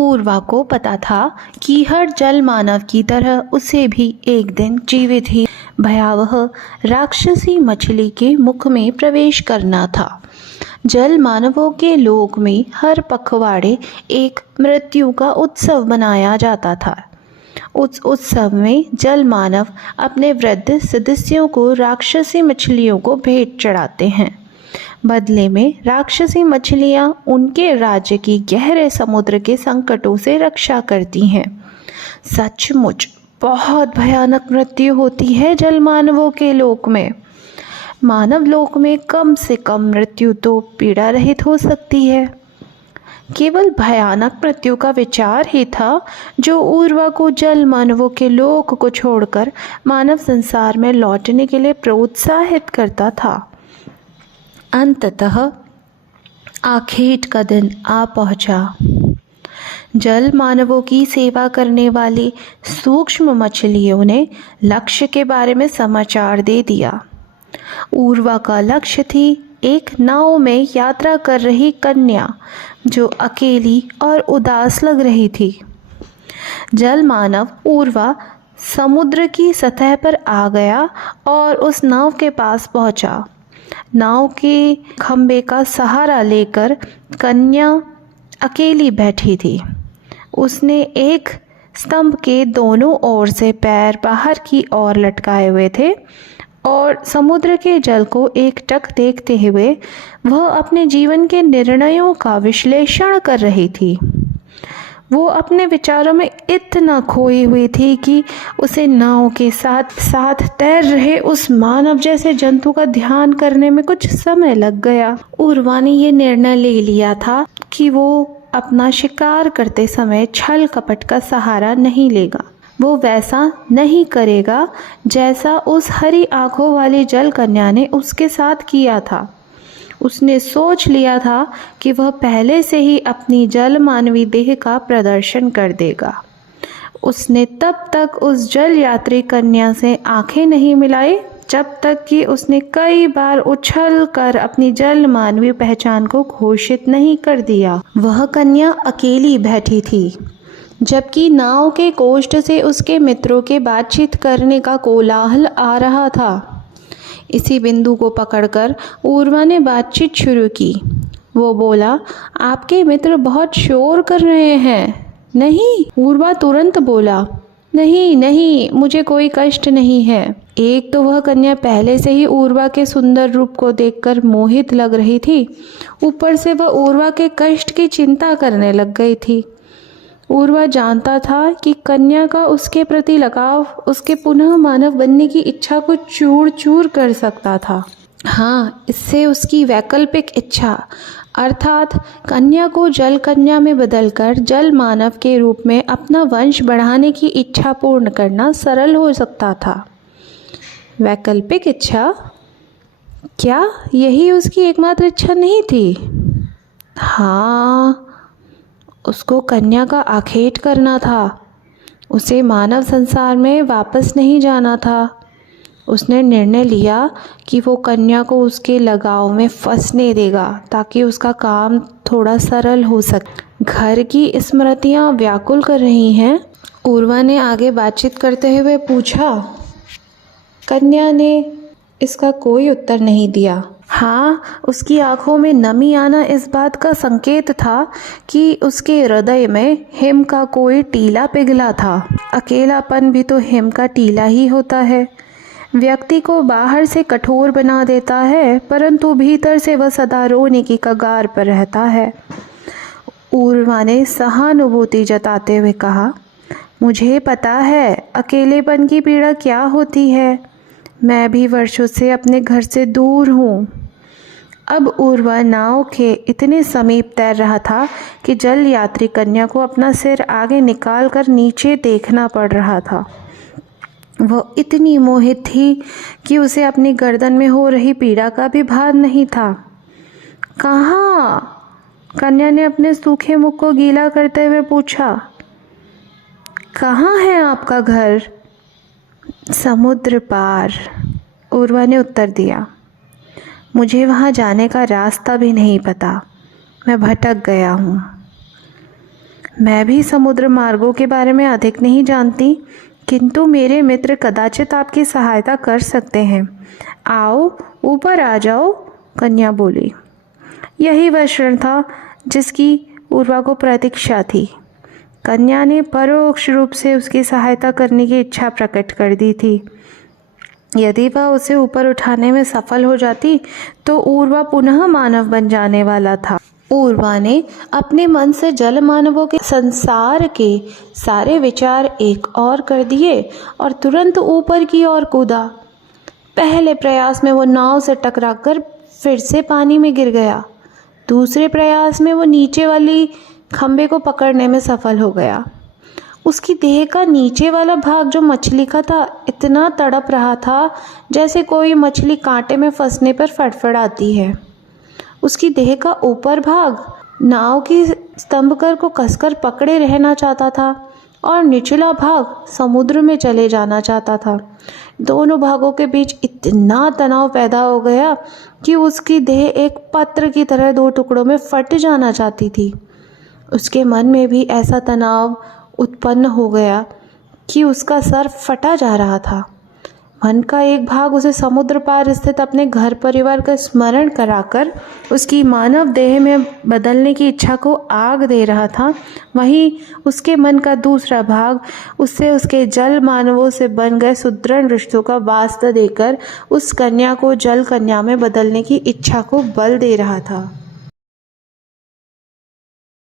पूर्वा को पता था कि हर जल मानव की तरह उसे भी एक दिन जीवित ही भयावह राक्षसी मछली के मुख में प्रवेश करना था। जल मानवों के लोक में हर पखवाड़े एक मृत्यु का उत्सव मनाया जाता था। उस उत्सव में जल मानव अपने वृद्ध सदस्यों को राक्षसी मछलियों को भेंट चढ़ाते हैं। बदले में राक्षसी मछलियाँ उनके राज्य की गहरे समुद्र के संकटों से रक्षा करती हैं। सचमुच बहुत भयानक मृत्यु होती है जल मानवों के लोक में। मानव लोक में कम से कम मृत्यु तो पीड़ा रहित हो सकती है। केवल भयानक मृत्यु का विचार ही था जो ऊर्वा को जल मानवों के लोक को छोड़कर मानव संसार में लौटने के लिए प्रोत्साहित करता था। अंततः आखेट का दिन आ पहुंचा। जल मानवों की सेवा करने वाली सूक्ष्म मछलियों ने लक्ष्य के बारे में समाचार दे दिया। ऊर्वा का लक्ष्य थी एक नाव में यात्रा कर रही कन्या जो अकेली और उदास लग रही थी। जल मानव ऊर्वा समुद्र की सतह पर आ गया और उस नाव के पास पहुंचा। नाव के खंबे का सहारा लेकर कन्या अकेली बैठी थी। उसने एक स्तंभ के दोनों ओर से पैर बाहर की ओर लटकाए हुए थे और समुद्र के जल को एकटक देखते हुए वह अपने जीवन के निर्णयों का विश्लेषण कर रही थी। वो अपने विचारों में इतना खोई हुई थी कि उसे नाव के साथ साथ तैर रहे उस मानव जैसे जंतु का ध्यान करने में कुछ समय लग गया। ऊर्वा ने ये निर्णय ले लिया था कि वो अपना शिकार करते समय छल कपट का सहारा नहीं लेगा। वो वैसा नहीं करेगा जैसा उस हरी आंखों वाली जल कन्या ने उसके साथ किया था। उसने सोच लिया था कि वह पहले से ही अपनी जल मानवी देह का प्रदर्शन कर देगा। उसने तब तक उस जल यात्री कन्या से आंखें नहीं मिलाई जब तक कि उसने कई बार उछल कर अपनी जल मानवी पहचान को घोषित नहीं कर दिया। वह कन्या अकेली बैठी थी जबकि नाव के कोष्ठ से उसके मित्रों के बातचीत करने का कोलाहल आ रहा था। इसी बिंदु को पकड़कर ऊर्वा ने बातचीत शुरू की। वो बोला, आपके मित्र बहुत शोर कर रहे हैं। नहीं, ऊर्वा तुरंत बोला, नहीं नहीं, मुझे कोई कष्ट नहीं है। एक तो वह कन्या पहले से ही ऊर्वा के सुंदर रूप को देखकर मोहित लग रही थी, ऊपर से वह ऊर्वा के कष्ट की चिंता करने लग गई थी। ऊर्वा जानता था कि कन्या का उसके प्रति लगाव उसके पुनः मानव बनने की इच्छा को चूर चूर कर सकता था। हाँ, इससे उसकी वैकल्पिक इच्छा अर्थात कन्या को जल कन्या में बदलकर जल मानव के रूप में अपना वंश बढ़ाने की इच्छा पूर्ण करना सरल हो सकता था। वैकल्पिक इच्छा? क्या यही उसकी एकमात्र इच्छा नहीं थी? हाँ, उसको कन्या का आखेट करना था। उसे मानव संसार में वापस नहीं जाना था। उसने निर्णय लिया कि वो कन्या को उसके लगाव में फंसने देगा ताकि उसका काम थोड़ा सरल हो सके। घर की स्मृतियाँ व्याकुल कर रही हैं, ऊर्वा ने आगे बातचीत करते हुए पूछा। कन्या ने इसका कोई उत्तर नहीं दिया। हाँ, उसकी आंखों में नमी आना इस बात का संकेत था कि उसके हृदय में हिम का कोई टीला पिघला था। अकेलापन भी तो हिम का टीला ही होता है। व्यक्ति को बाहर से कठोर बना देता है परंतु भीतर से वह सदा रोने की कगार पर रहता है। ऊर्वा ने सहानुभूति जताते हुए कहा, मुझे पता है अकेलेपन की पीड़ा क्या होती है। मैं भी वर्षों से अपने घर से दूर हूँ। अब ऊर्वा नाव के इतने समीप तैर रहा था कि जल यात्री कन्या को अपना सिर आगे निकाल कर नीचे देखना पड़ रहा था। वह इतनी मोहित थी कि उसे अपनी गर्दन में हो रही पीड़ा का भी भान नहीं था। कहाँ? कन्या ने अपने सूखे मुख को गीला करते हुए पूछा। कहाँ है आपका घर? समुद्र पार, ऊर्वा ने उत्तर दिया। मुझे वहाँ जाने का रास्ता भी नहीं पता। मैं भटक गया हूँ। मैं भी समुद्र मार्गों के बारे में अधिक नहीं जानती, किंतु मेरे मित्र कदाचित आपकी सहायता कर सकते हैं। आओ, ऊपर आ जाओ, कन्या बोली। यही वह क्षण था जिसकी ऊर्वा को प्रतीक्षा थी। कन्या ने परोक्ष रूप से उसकी सहायता करने की इच्छा प्रकट कर दी थी। यदि वह उसे ऊपर उठाने में सफल हो जाती तो ऊर्वा पुनः मानव बन जाने वाला था। ऊर्वा ने अपने मन से जल मानवों के संसार के सारे विचार एक और कर दिए और तुरंत ऊपर की ओर कूदा। पहले प्रयास में वो नाव से टकराकर फिर से पानी में गिर गया। दूसरे प्रयास में वो नीचे वाली खंबे को पकड़ने में सफल हो गया। उसकी देह का नीचे वाला भाग जो मछली का था इतना तड़प रहा था जैसे कोई मछली कांटे में फंसने पर फड़फड़ाती है। उसकी देह का ऊपर भाग नाव की स्तंभकर को कसकर पकड़े रहना चाहता था और निचला भाग समुद्र में चले जाना चाहता था। दोनों भागों के बीच इतना तनाव पैदा हो गया कि उसकी देह एक पत्र की तरह दो टुकड़ों में फट जाना चाहती थी। उसके मन में भी ऐसा तनाव उत्पन्न हो गया कि उसका सर फटा जा रहा था। मन का एक भाग उसे समुद्र पार स्थित अपने घर परिवार का स्मरण कराकर उसकी मानव देह में बदलने की इच्छा को आग दे रहा था। वहीं उसके मन का दूसरा भाग उससे उसके जल मानवों से बन गए सुदृढ़ रिश्तों का वास्ता देकर उस कन्या को जल कन्या में बदलने की इच्छा को बल दे रहा था।